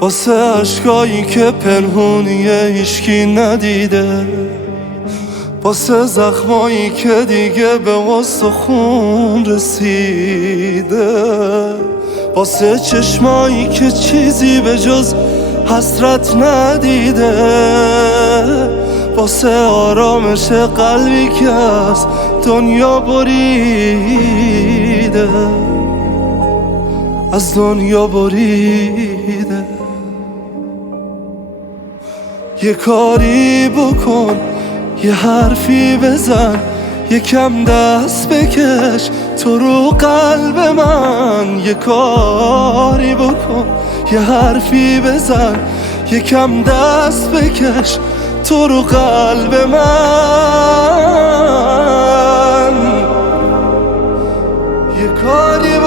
واسه عشقایی که پنهونیه هیچکی ندیده، واسه زخمایی که دیگه به استخون رسیده، واسه چشمایی که چیزی به جز حسرت ندیده، واسه آرامش قلبی که از دنیا بریده، از دنیا بریده. یه کاری بکن، یه حرفی بزن، یکم دست بکش تو رو قلب من. یه کاری بکن، یه حرفی بزن، یکم دست بکش تو رو قلب من. یه کاری